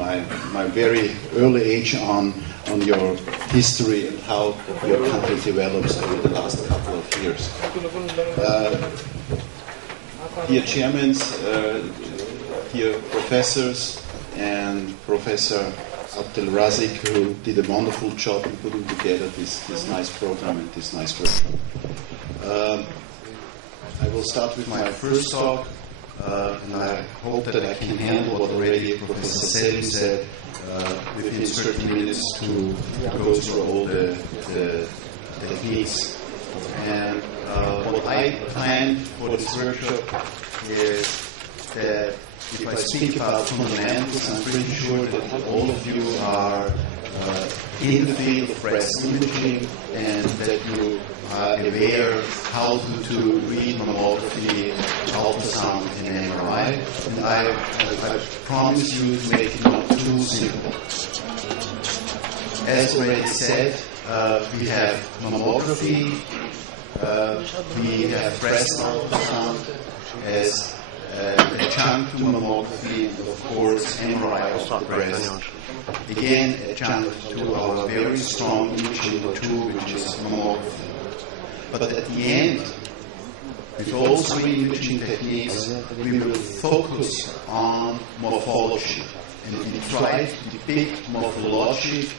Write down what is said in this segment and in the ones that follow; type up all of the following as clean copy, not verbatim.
my very early age on your history and how your country develops over the last couple of years. Dear chairmen, dear professors, and Professor Abdel Razik, who did a wonderful job in putting together this nice program and this nice workshop. I will start with my first talk, and I hope that I can handle what already Professor Selim said within 30 minutes to go through all the techniques. And what I planned for this workshop is that if I speak about fundamentals, I'm pretty sure that all of you are in the field of breast imaging and that you are aware how to read mammography, ultrasound, and MRI. And I promise you to make it not too simple. As already said, we have mammography, we have breast ultrasound as adjunct to mammography, and of course MRI of the breast. Again, adjunct to our very strong imaging tool, which is mammography. But at the end, with all three imaging techniques, we will focus on morphology, and we try to depict morphologic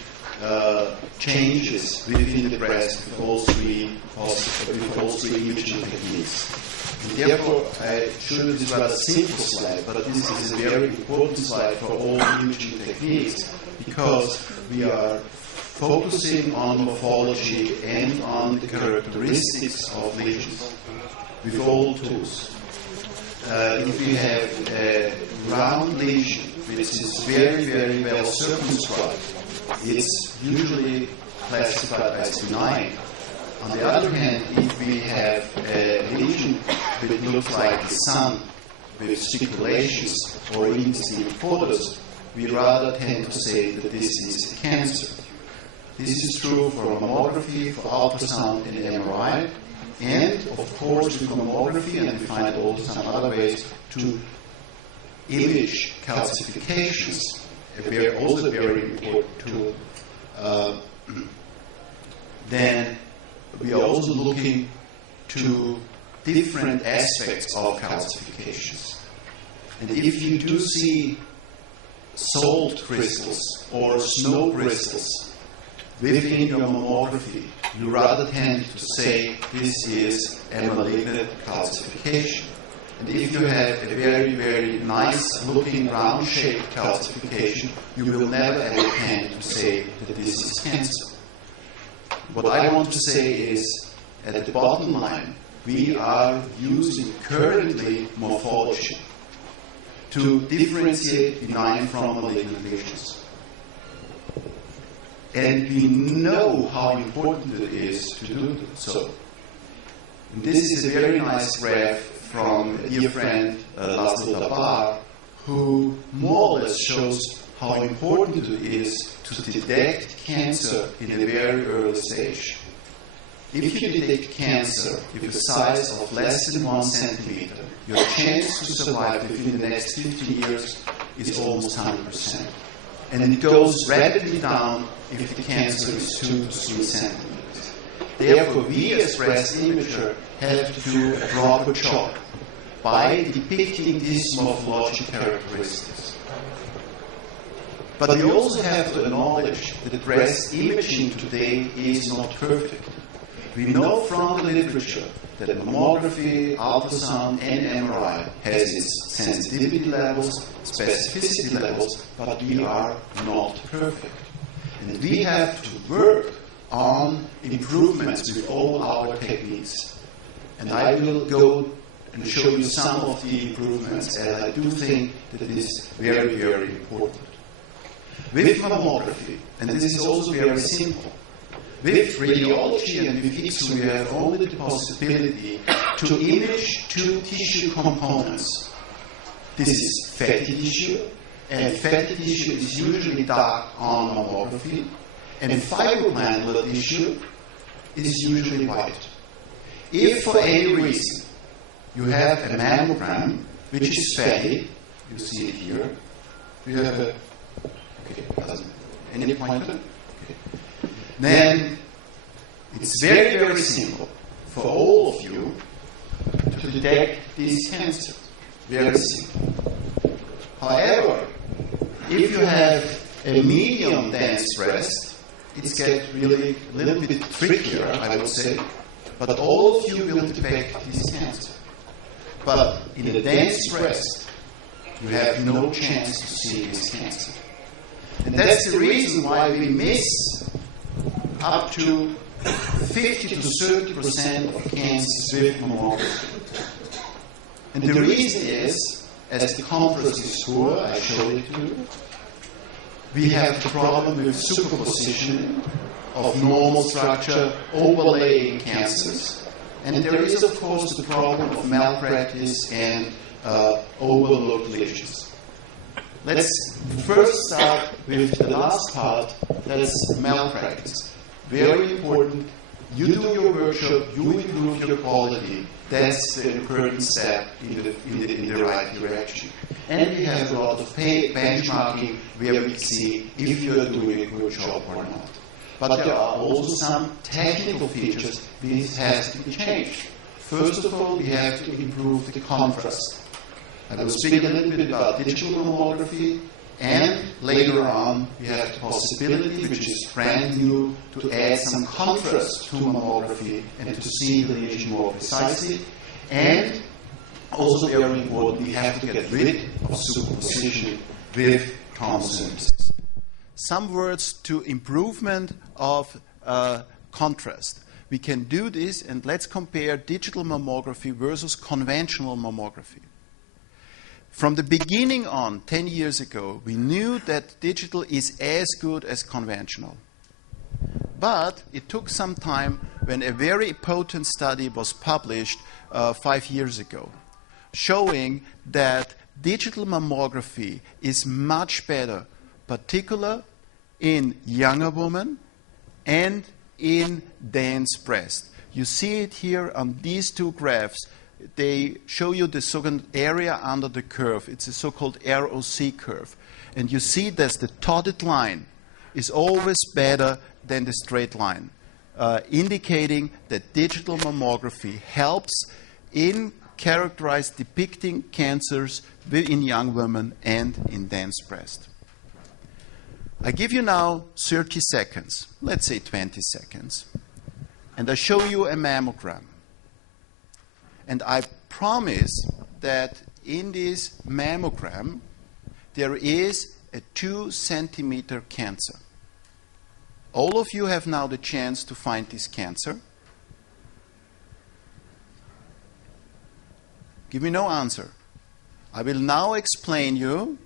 changes within the breast with all three imaging techniques. And therefore, I showed this rather simple slide, but this is a very important slide for all imaging techniques because we are focusing on morphology and on the characteristics of lesions with all tools. If we have a round lesion which is very, very well circumscribed, it's usually classified as benign. On the other hand, if we have a lesion which looks like the sun with speculations or indistinct borders, we rather tend to say that this is a cancer. This is true for mammography, for ultrasound and MRI, and of course with mammography, and we find also some other ways to image calcifications, also very important tool. Then we are also looking to different aspects of calcifications. And if you do see salt crystals or snow crystals within your mammography, you rather tend to say this is a malignant calcification. And if you have a very, very nice looking round shaped calcification, you will never ever tend to say that this is cancer. What I want to say is, at the bottom line, we are using currently morphology to differentiate benign from malignant lesions. And we know how important it is to do so. And this is a very nice graph from a dear friend, Laszlo Dabar, who more or less shows how important it is to detect cancer in a very early stage. If you detect cancer with a size of less than 1 centimeter, your chance to survive within the next 15 years is almost 100%. And it goes rapidly down if the cancer is 2 to 3 centimeters. Therefore, we as breast imager have to do a proper job by depicting these morphologic characteristics. But we also have to acknowledge that breast imaging today is not perfect. We know from the literature that mammography, ultrasound, and MRI has its sensitivity levels, specificity levels, but we are not perfect. And we have to work on improvements with all our techniques. And I will go and show you some of the improvements, as I do think that it is very, very important. With mammography, and this is also very simple, with radiology and with X-ray, we have only the possibility to image 2 tissue components. This is fatty tissue, and fatty tissue is usually dark on mammography, and fibroglandular tissue is usually white. If for any reason you have a mammogram which is fatty, you see it here, you have a Okay, doesn't matter. Any pointer? Okay. Then it's very, very simple for all of you to detect this cancer. Very simple. However, if you have a medium dense breast, it gets really a little bit trickier, I would say. But all of you will detect this cancer. But in a dense breast, you have no chance to see this cancer. And that's the reason why we miss up to 50 to 30% of cancers with mammography. And the reason is, as the contrast is poor, I showed it to you, we have the problem with superposition of normal structure overlaying cancers. And there is, of course, the problem of malpractice and overlooked lesions. Let's first start with the last part, that's malpractice. Very important. You do your workshop, you improve your quality. That's the important step in the right direction. And we have a lot of benchmarking where we see if you are doing a good job or not. But there are also some technical features which has to be changed. First of all, we have to improve the contrast. I will speak a little bit about digital mammography, and later on we have the possibility, which is brand new, to add some contrast to mammography and to see the lesion more precisely. And also very important, we have to get rid of superposition with tomosynthesis. Some words to improvement of contrast. We can do this, and let's compare digital mammography versus conventional mammography. From the beginning on, 10 years ago, we knew that digital is as good as conventional. But it took some time when a very potent study was published 5 years ago, showing that digital mammography is much better, particularly in younger women and in dense breast. You see it here on these two graphs. They show you the second area under the curve. It's a so-called ROC curve. And you see that the dotted line is always better than the straight line, indicating that digital mammography helps in depicting cancers in young women and in dense breast. I give you now 30 seconds, let's say 20 seconds, and I show you a mammogram. And I promise that in this mammogram there is a 2-centimeter cancer. All of you have now the chance to find this cancer. Give me no answer. I will now explain you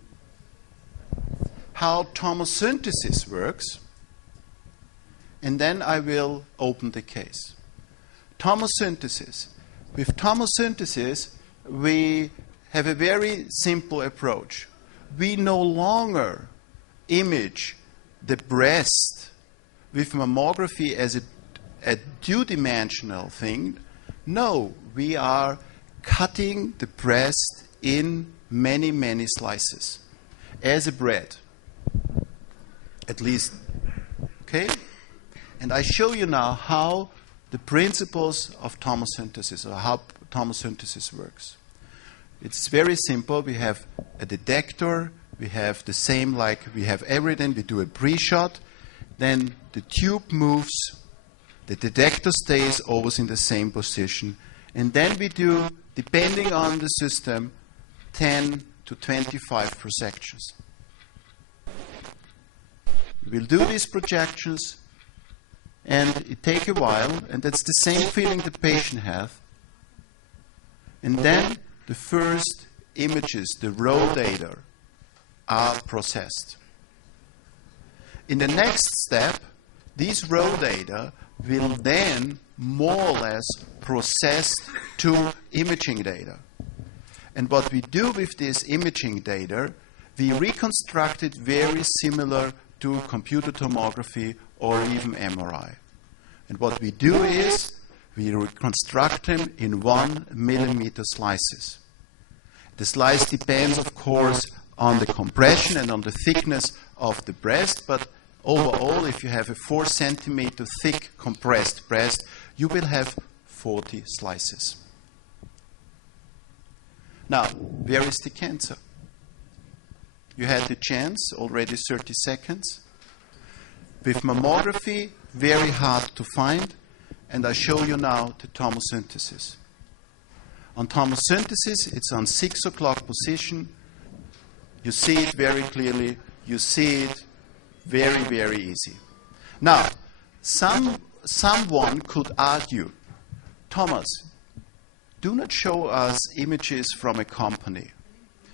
how tomosynthesis works, and then I will open the case. Tomosynthesis. With tomosynthesis, we have a very simple approach. We no longer image the breast with mammography as a two-dimensional thing. No, we are cutting the breast in many, many slices as a bread. At least, okay? And I show you now how the principles of tomosynthesis, or how tomosynthesis works. It's very simple. We have a detector. We have the same like we have everything. We do a pre-shot. Then the tube moves. The detector stays always in the same position. And then we do, depending on the system, 10 to 25 projections. We'll do these projections, and it takes a while, and that's the same feeling the patient has. And then the first images, the raw data, are processed. In the next step, these raw data will then more or less processed to imaging data. And what we do with this imaging data, we reconstruct it very similar to computer tomography or even MRI. And what we do is we reconstruct them in 1 millimeter slices. The slice depends, of course, on the compression and on the thickness of the breast, but overall, if you have a 4 centimeter thick compressed breast, you will have 40 slices. Now, where is the cancer? You had the chance, already 30 seconds. With mammography, very hard to find, and I show you now the tomosynthesis. On tomosynthesis, it's on 6 o'clock position. You see it very clearly. You see it very, very easy. Now, someone could argue, Thomas, do not show us images from a company,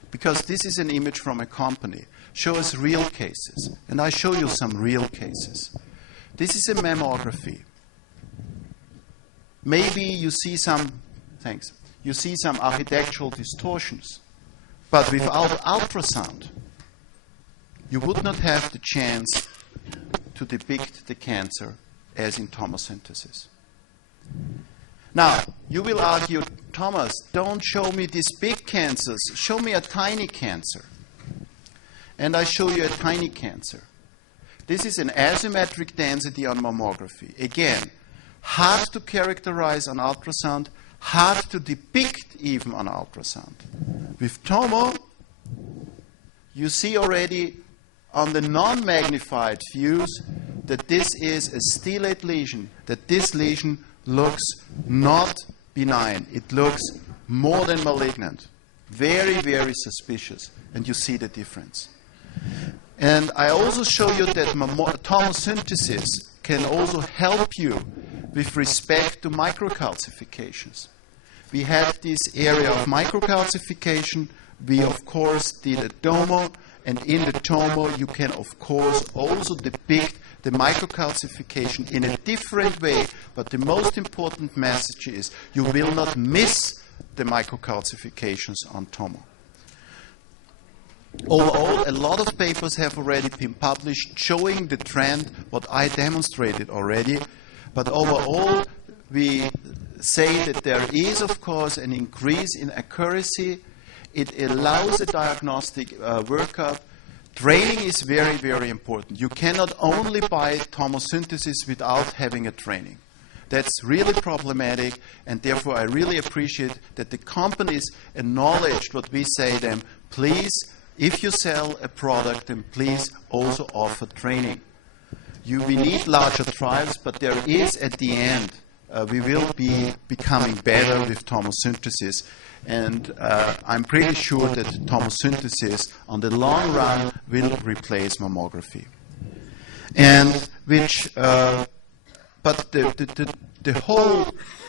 because this is an image from a company. Show us real cases. And I show you some real cases. This is a mammography. Maybe you see some, thanks, you see some architectural distortions, but without ultrasound, you would not have the chance to depict the cancer as in tomosynthesis. Now, you will argue, Thomas, don't show me these big cancers, show me a tiny cancer. And I show you a tiny cancer. This is an asymmetric density on mammography. Again, hard to characterize on ultrasound, hard to depict even on ultrasound. With tomo, you see already on the non-magnified views that this is a stellate lesion, that this lesion looks not benign. It looks more than malignant. Very, very suspicious. And you see the difference. And I also show you that tomosynthesis can also help you with respect to microcalcifications. We had this area of microcalcification. We, of course, did a tomo. And in the tomo, you can, of course, also depict the microcalcification in a different way. But the most important message is you will not miss the microcalcifications on tomo. Overall, a lot of papers have already been published showing the trend, what I demonstrated already. But overall, we say that there is, of course, an increase in accuracy. It allows a diagnostic workup. Training is very, very important. You cannot only buy tomosynthesis without having a training. That's really problematic, and therefore I really appreciate that the companies acknowledged what we say to them. Please, if you sell a product, then please also offer training. We need larger trials, but there is at the end, we will be becoming better with tomosynthesis. And I'm pretty sure that tomosynthesis on the long run will replace mammography. And but the whole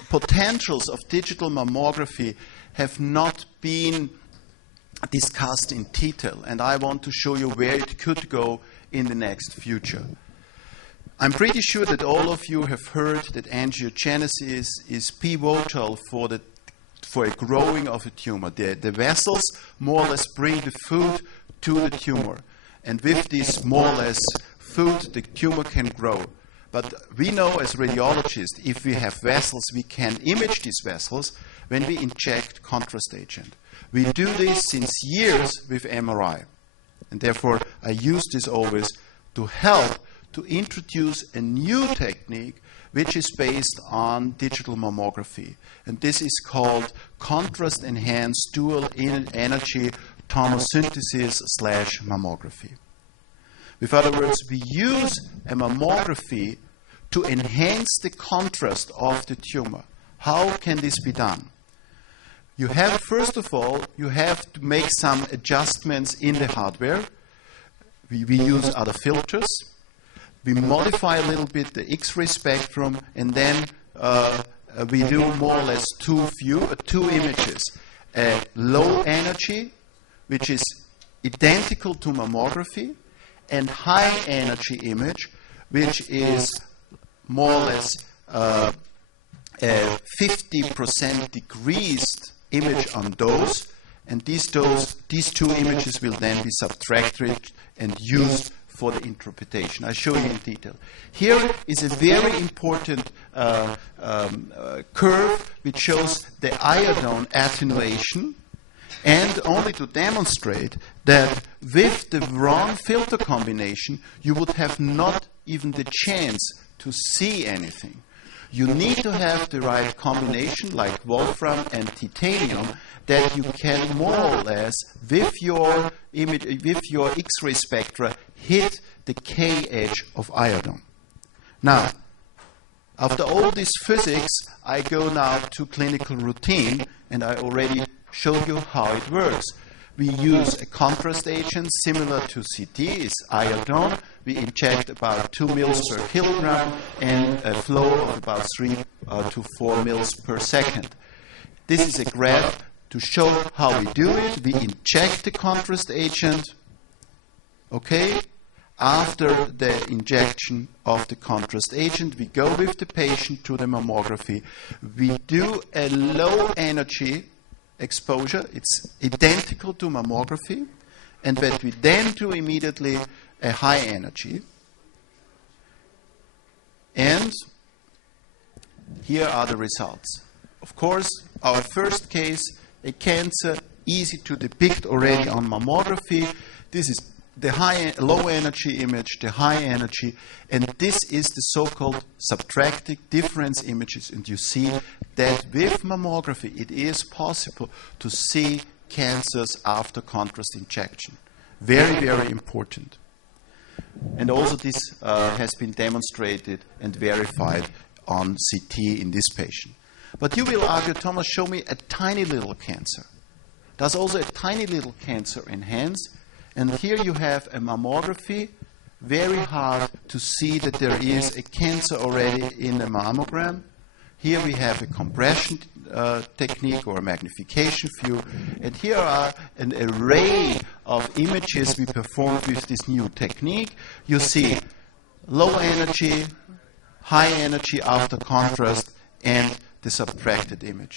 potentials of digital mammography have not been discussed in detail, and I want to show you where it could go in the next future. I'm pretty sure that all of you have heard that angiogenesis is pivotal for a growing of a tumor. The vessels more or less bring the food to the tumor, and with this more or less food, the tumor can grow. But we know as radiologists, if we have vessels, we can image these vessels when we inject contrast agent. We do this since years with MRI. And therefore, I use this always to help to introduce a new technique which is based on digital mammography. And this is called contrast-enhanced dual energy tomosynthesis/mammography. With other words, we use a mammography to enhance the contrast of the tumor. How can this be done? You have, first of all, you have to make some adjustments in the hardware. We use other filters. We modify a little bit the X-ray spectrum, and then we do more or less two images. A low energy, which is identical to mammography, and high energy image, which is more or less a 50% decreased image on dose, and these two images will then be subtracted and used for the interpretation. I'll show you in detail. Here is a very important curve which shows the iodine attenuation, And only to demonstrate that with the wrong filter combination, you would have not even the chance to see anything. You need to have the right combination, like wolfram and titanium, that you can more or less, with your X-ray spectra, hit the K edge of iodine. Now, after all this physics, I go now to clinical routine, and I already showed you how it works. We use a contrast agent similar to CT, it's iodine. We inject about 2 mils per kilogram and a flow of about 3 to 4 mils per second. This is a graph to show how we do it. We inject the contrast agent, okay? After the injection of the contrast agent, we go with the patient to the mammography. We do a low energy exposure. It's identical to mammography. And what we then do immediately, a high energy. And here are the results. Of course, our first case, a cancer, easy to depict already on mammography. This is the low energy image, the high energy, and this is the so-called subtractive difference images. And you see that with mammography, it is possible to see cancers after contrast injection. Very, very important. And also this has been demonstrated and verified on CT in this patient. But you will argue, Thomas, show me a tiny little cancer. There's also a tiny little cancer in hands. And here you have a mammography, very hard to see that there is a cancer already in the mammogram. Here we have a compression technique or a magnification view. And here are an array of images we performed with this new technique. You see low energy, high energy after contrast, and the subtracted image.